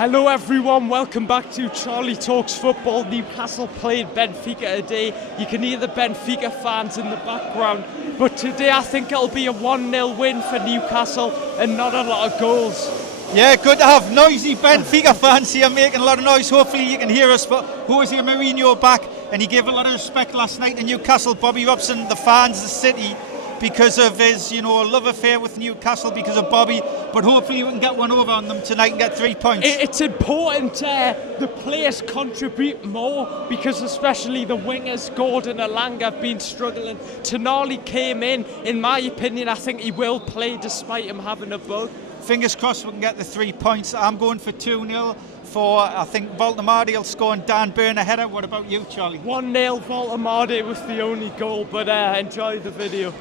Hello everyone, welcome back to Charlie Talks Football. Newcastle played Benfica today. You can hear the Benfica fans in the background. But today I think it'll be a 1-0 win for Newcastle and not a lot of goals. Yeah, good to have noisy Benfica fans here making a lot of noise. Hopefully you can hear us. But Jose Mourinho back, and he gave a lot of respect last night to Newcastle. Bobby Robson, the fans, the city, because of his, love affair with Newcastle because of Bobby. But hopefully we can get one over on them tonight and get 3 points. It's important the players contribute more, because especially the wingers, Gordon and Lang, have been struggling. Tonali came in my opinion, I think he will play despite him having a bug. Fingers crossed we can get the 3 points. I'm going for 2-0 for, I think, Voltemade will score and Dan Burn a header. What about you, Charlie? 1-0 Voltemade was the only goal, but enjoy the video.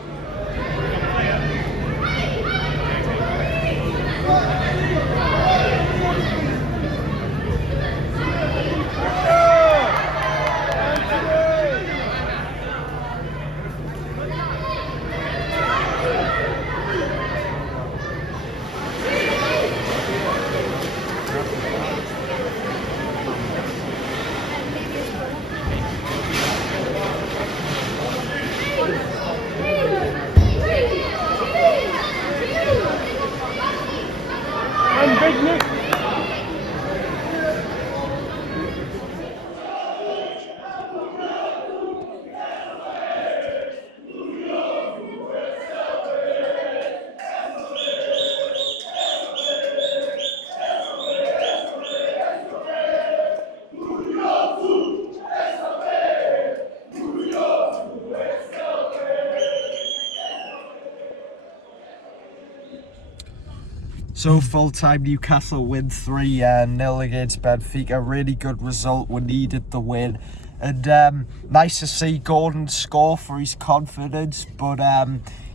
So full-time Newcastle win 3-0 against Benfica. Really good result. We needed the win. And nice to see Gordon score for his confidence. But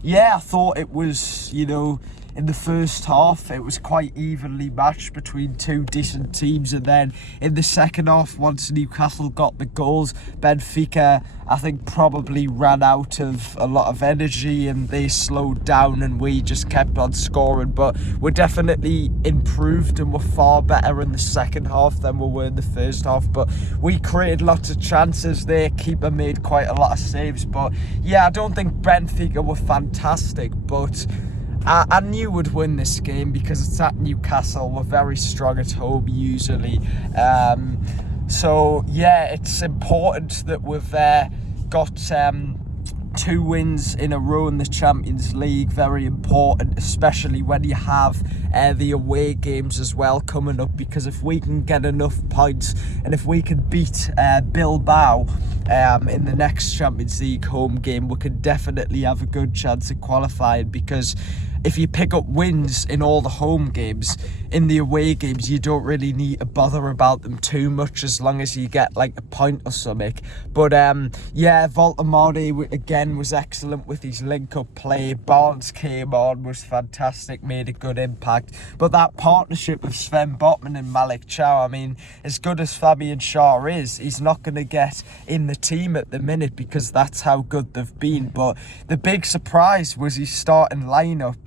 yeah, I thought it was, in the first half, it was quite evenly matched between two decent teams. And then in the second half, once Newcastle got the goals, Benfica, I think, probably ran out of a lot of energy and they slowed down and we just kept on scoring. But we're definitely improved and we're far better in the second half than we were in the first half. But we created lots of chances there. Keeper made quite a lot of saves. But yeah, I don't think Benfica were fantastic, but I knew we'd win this game because it's at Newcastle. We're very strong at home usually. So yeah, it's important that we've got 2 wins in a row in the Champions League. Very important, especially when you have the away games as well coming up, because if we can get enough points and if we can beat Bilbao in the next Champions League home game, we can definitely have a good chance of qualifying, because if you pick up wins in all the home games, in the away games you don't really need to bother about them too much, as long as you get like a point or something. But yeah, Voltemade again was excellent with his link-up play. Barnes came on, was fantastic, made a good impact. But that partnership of Sven Botman and Malik Chow, I mean, as good as Fabian Schär is, he's not going to get in the team at the minute because that's how good they've been. But the big surprise was his starting lineup,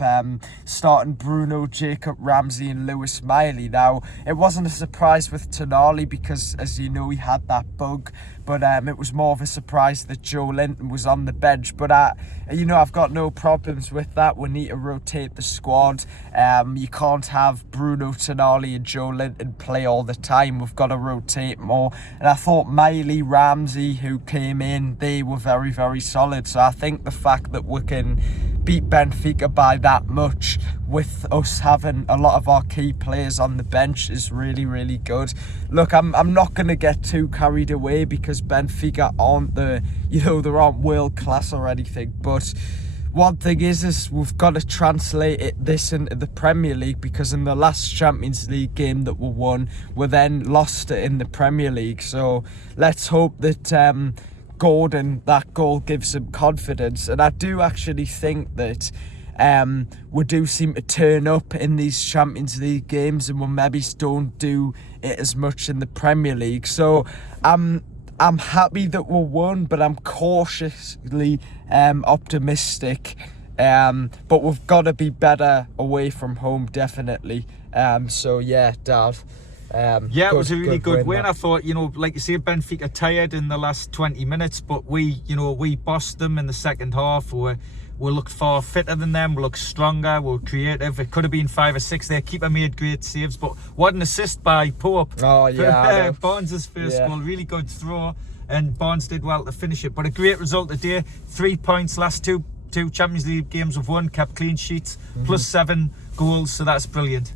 starting Bruno, Jacob Ramsey and Lewis Miley. Now, it wasn't a surprise with Tonali because, as you know, he had that bug, but it was more of a surprise that Joe Linton was on the bench. But I've got no problems with that. We need to rotate the squad. You can't have Bruno, Tonali and Joe Linton play all the time. We've got to rotate more. And I thought Miley, Ramsey, who came in, they were very, very solid. So I think the fact that we can beat Benfica by that much with us having a lot of our key players on the bench is really, really good. Look, I'm not going to get too carried away because Benfica aren't they aren't world class or anything, but one thing is we've got to translate this into the Premier League, because in the last Champions League game that we won, we then lost it in the Premier League. So let's hope that Gordon, that goal gives him confidence. And I do actually think that we do seem to turn up in these Champions League games, and we maybe don't do it as much in the Premier League. So I'm happy that we won, but I'm cautiously optimistic. But we've got to be better away from home, definitely. So yeah, Dad. Yeah, it was a really good win. that. I thought, like you say, Benfica tired in the last 20 minutes, but we bossed them in the second half. We looked far fitter than them. We looked stronger. We were creative. It could have been 5 or 6. Their keeper made great saves, but what an assist by Pope. Oh, yeah. Barnes' first goal, really good throw, and Barnes did well to finish it. But a great result today. 3 points, last two Champions League games we've won, kept clean sheets, plus 7 goals, so that's brilliant.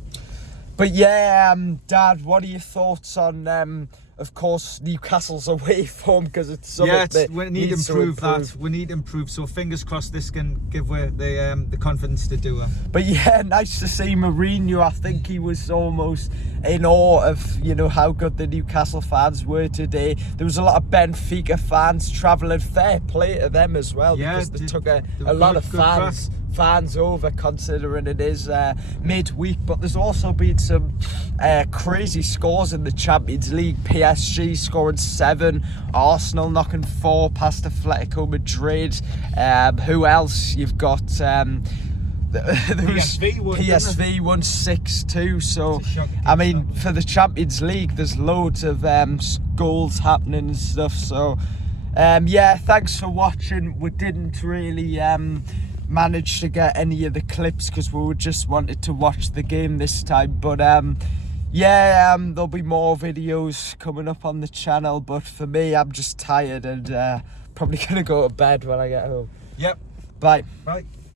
But yeah, Dad, what are your thoughts on, of course, Newcastle's away form? Because it's something that we need to improve that. We need to improve. So fingers crossed this can give the confidence to do it. But yeah, nice to see Mourinho. I think he was almost in awe of, how good the Newcastle fans were today. There was a lot of Benfica fans travelling. Fair play to them as well, because they took a lot of fans over, considering it is midweek. But there's also been some crazy scores in the Champions League. PSG scoring 7, Arsenal knocking 4 past Atletico Madrid. Who else? You've got PSV won 6-2. So I mean, for the Champions League, there's loads of goals happening and stuff. So yeah, thanks for watching. We didn't really managed to get any of the clips because we just wanted to watch the game this time, but yeah, there'll be more videos coming up on the channel. But for me, I'm just tired and probably gonna go to bed when I get home. Yep. Bye.